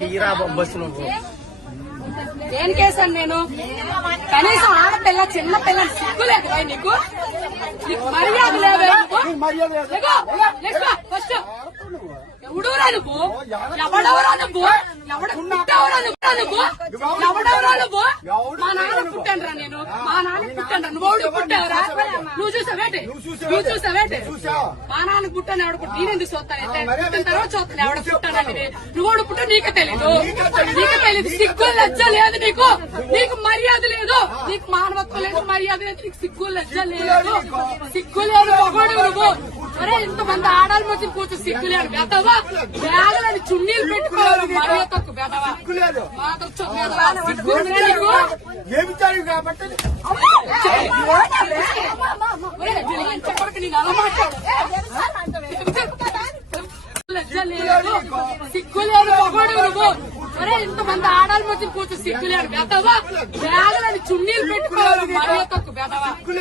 తీరా బస్సు నువ్వు దేనికేసాను నేను? కనీసం ఆడపిల్ల చిన్న పిల్లని సిగ్గులేదు నీకు? మర్యాద లేదా? ఫస్ట్ ఎవడవరా నువ్వు? ఎవడవరా నువ్వు? ఎవడవరా నువ్వు? ఎవడవరా నువ్వు? మా నాన్న పుట్టానురా నేను. మా నాన్న పుట్టాను. నువ్వు పుట్టావురా? నువ్వు చూసావేంటి? నువ్వు చూసావేంటి? మా నాన్న పుట్టాను. ఎవడ పుట్టి నేనెందుకు చూస్తానైతే? పుట్టిన తర్వాత చూస్తాను ఎవడ పుట్టానండి. నువ్వు పుట్ట నీకే తెలీదు. నీకే తెలీదు. సిగ్గు లజ్జ లేదు నీకు. నీకు మర్యాద లేదు. నీకు మానవత్వం లేదు, మర్యాద లేదు. నీకు సిగ్గు లజ్జ లేదు. సిగ్గు లేదు మగోడు నువ్వు. సరే ఇంతమంది ఆడాలి మధ్య కూర్చొని సిగ్గు లేదు. బెదవా వేలని చున్నీలు పెట్టుకోవాలి. మర్యాద తక్కువ బెదవా సిగ్గు కాబట్టి నేను అలా మాట్లాడు. సిగ్గు లేదు మగోడు నువ్వు. సరే ఇంతమంది ఆడాలి మధ్య కూర్చొని సిగ్గు లేదు. బెదవా వేలని చున్నీలు పెట్టుకోవాలి. మర్యాద తక్కువ బెదవా సిగ్గు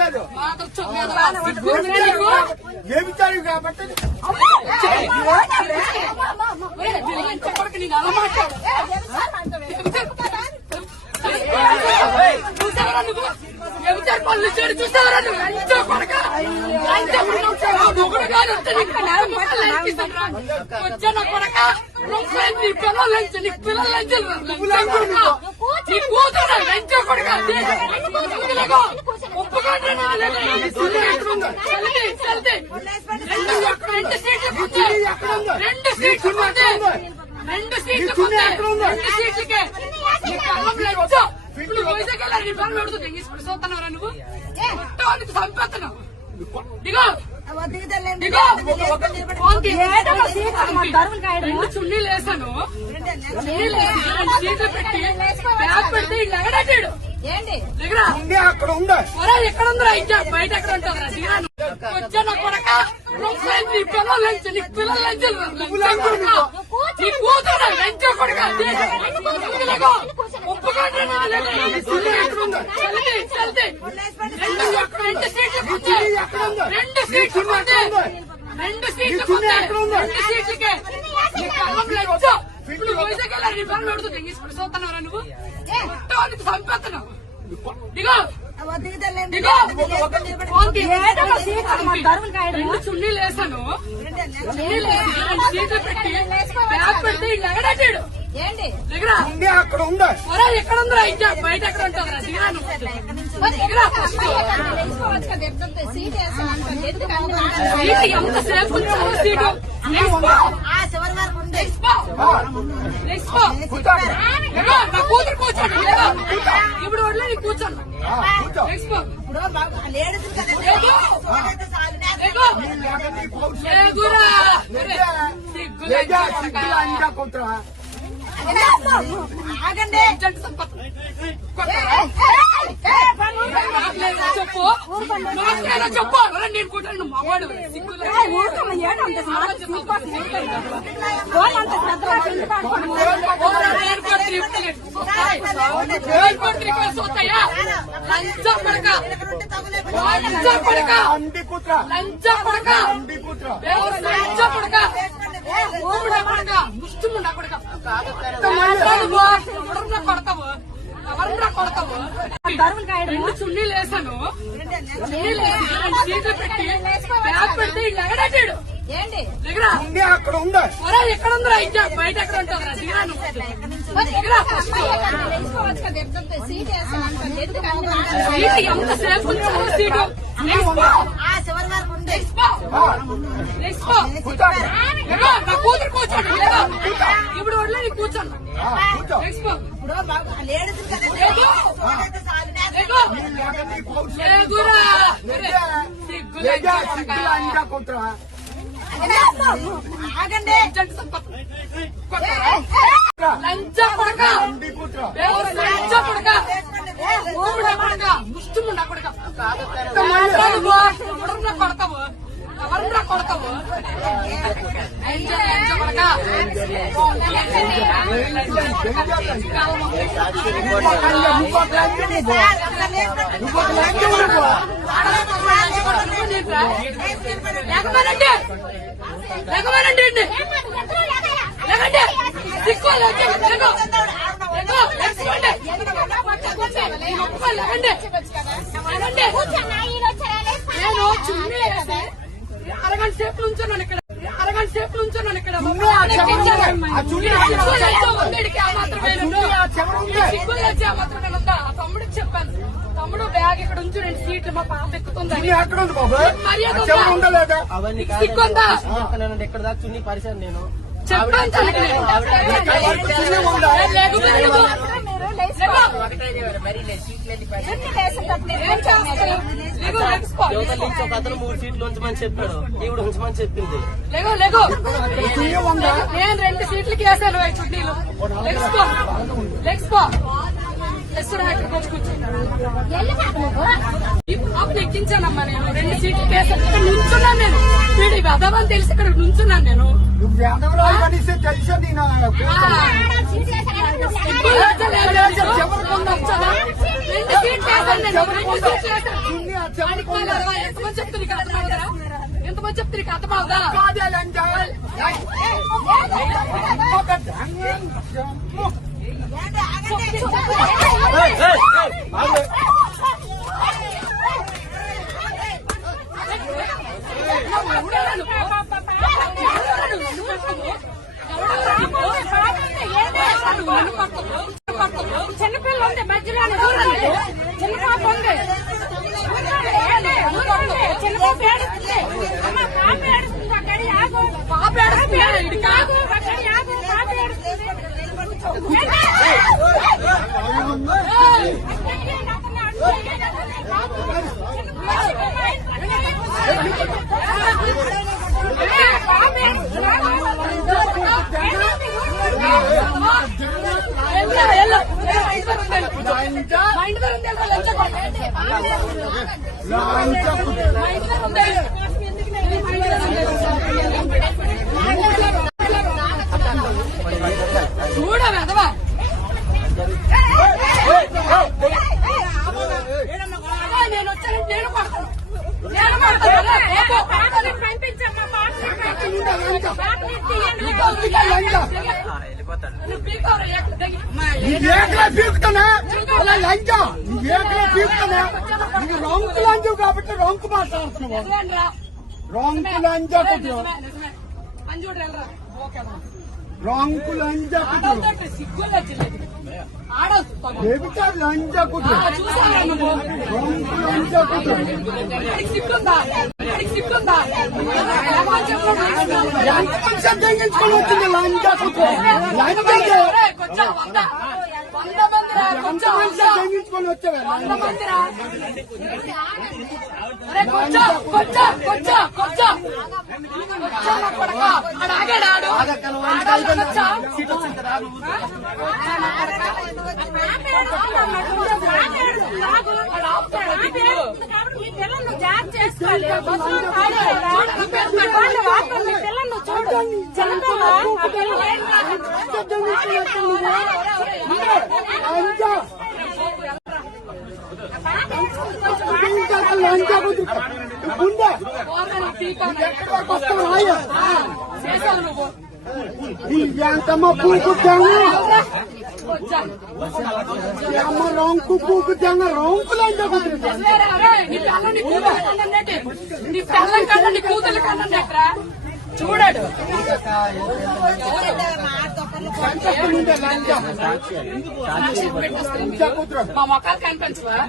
కాబట్టి నేను అలా మాట్లాడు. చూసావరా నువ్వు? ఎవరు పనులు చేయడం చూసావరా నువ్వు? లంచో కొడక మొగుడు గారు వచ్చాన కొడక నీ పిల్లలు లంచ నీ పిల్లలు లంచారు నీ కూతురు లంచో కొడక ఒప్పుకోండి. 2 సీట్లు పోతే 2 సీట్లు పోతే 2 సీట్లకే ఇప్పుడు వైజాగ్ వెళ్ళారు. నీ పనులు అడుగుతుంది ఇప్పుడు చూస్తున్నావురా నువ్వు? చంపేస్తున్నావు. దిగో దిగో. 2 చున్నీలు వేసాను. సీట్లు పెట్టి బ్యాగ్ పెడితే ఇల్లు ఎగడాడు. ఎక్కడ ఉందా? ఇంకా బయట ఎక్కడ ఉంటుందిరా? దిగాను వచ్చాను కొడక నీ పిల్లలు లంచ నీ పిల్లలు లంచారు నీ కూతురు లంచో కొడక ఒప్పుకోండి. 2 సీట్లు పోతే 2 సీట్లు పోతే 2 సీట్లకే ఇప్పుడు వైజాగ్ వెళ్ళారు. నీ పనులు అడుగుతుంది ఇప్పుడు చూస్తున్నావురా నువ్వు? చంపేస్తున్నావు. దిగో దిగో. 2 చున్నీలు వేసాను. సీట్లు పెట్టి బ్యాగ్ పెడితే ఇల్లు ఎగడాడు. ఎక్కడ ఉందా? ఇంకా బయట ఎక్కడ ఉంటుందిరా? దిగాను ఎంతసేపు సీటు నా కూతురు కూర్చోండి. ఇప్పుడు వడ్లే నీ కూర్చోండి. ఆగండి చెప్పు చెప్పు. నేను కూర్చోండి మగవాడు వస్తాయా? లంచ పడక లంచ పడక లంచ పడక లంచ పడక పడక ముష్టిముండ కొడక ఎవరన్నా కొడతావు? ఎవరన్నా కొడతావు? 2 చున్నీలు వేసాను. సీట్లు పెట్టి బ్యాగ్ పెడితే ఇల్లు ఎగడాడు. అక్కడ ఉందా? ఎక్కడ ఉందిరా? ఇంకా బయట ఎక్కడ ఉంటుందిరా? దిగాను ఎంతసేపు సీటు నా కూతురు కూర్చోండి. ఇప్పుడు వడ్లే నీ కూర్చోండి. ఆగండి లంచ పడక లంచ పడక పడక ముష్టిముండ కొడక ఎవరన్నా కొడతావు? ఎవరన్నా కొడతావు? లేకపోతే లెగమనండి లేకండి దిక్కు నేను చున్నీ వేసి అరగంట సేపు నుంచున్నాను ఇక్కడ తమ్ముడికి చెప్పాను, తమ్ముడు బ్యాగ్ ఇక్కడ ఉంచు 2 సీట్లు మా పాప ఎక్కుతుంది అవన్నీ సిక్కుందా ఎక్కడ దాకా చున్నీ పరిచయం నేను చెప్పాను యువతల నుంచి ఒక అతను 3 సీట్లు ఉంచమని చెప్పాడు, ఈవిడ ఉంచమని చెప్పింది. నేను 2 సీట్లకి వేసాను చుట్టీలు. ఎక్కించానమ్మా నేను 2 సీట్లకి వేసాను. ఇక్కడ నుంచున్నాను నేను, వీడి వెదవని తెలిసి ఇక్కడ నుంచున్నాను నేను. ఎంతమంది చెప్తుంది అర్థమవుదా? చిన్నపిల్లలు ఉంది మధ్యలో, చిన్న పాప ఉంది, చిన్న పాప ఏడుస్తుంది, పాప ఏడుస్తుంది, అక్కడి ఆగు, పాప ఏడుస్తుంది, ఇది కాదు, అక్కడి ఆగు, పాప ఏడుస్తుంది. చూడ వెదవా నేను వచ్చానంటే నేను పడతాను రాంకు లాంజు కాబట్టి రాంకు మాట్లాడుతున్నావు. రాంకు లాంజా రాంకు లాంజా బేబిచారు లాంజా కుదు రాంకు లాంజా కుదు తెగించుకొని వచ్చింది లాంజా కుదు తెగించుకొని వచ్చావా పిల్లలు జాగ్రత్త చేసుకోవాలి. పిల్లలు చూడండి లాంజా కుదు ఎంతమ్మ పూకుతాము అమ్మ రాంకు పూకుతాము రాంకు లాంజా కుదు కూతురు కన్నా చూడాడు మా మొక్కలు కనిపించవా?